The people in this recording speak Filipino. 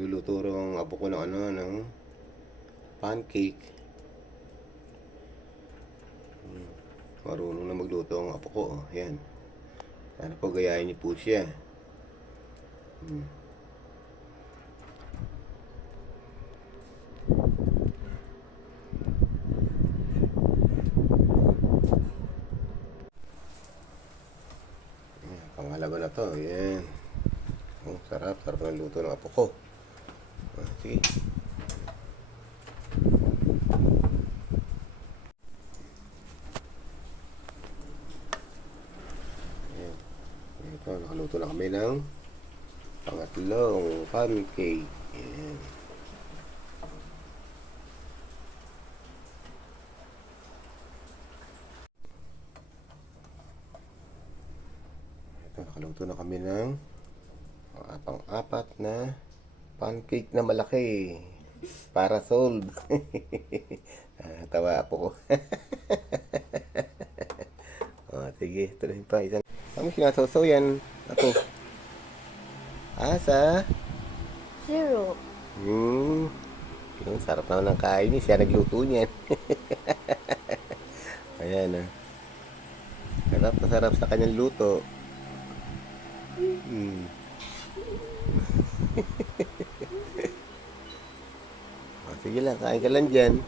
Luluto rin ang apo ko ng ng pancake. Marunong na magluto ang apo ko. Ayan. Sana po gayahin niyo po siya. Pangalawa na to. Ayan. Sarap. Sarap ng luto ng apo ko. Sige. Ayan. Ito, nakaluto na kami ng pangatlong pancake. Ayan. Ito, nakaluto na kami ng pang-apat na pancake na malaki. Para sold. Tawa po ko. Sige, tuloy pa. Isang. Kami sinasawsaw yan. Ako. Asa? Zero. Yung sarap naman ng kain niya. Siya nagluto niyan. Ayan. Sarap na sarap sa kanyang luto. Sige lang, kain ka lang dyan.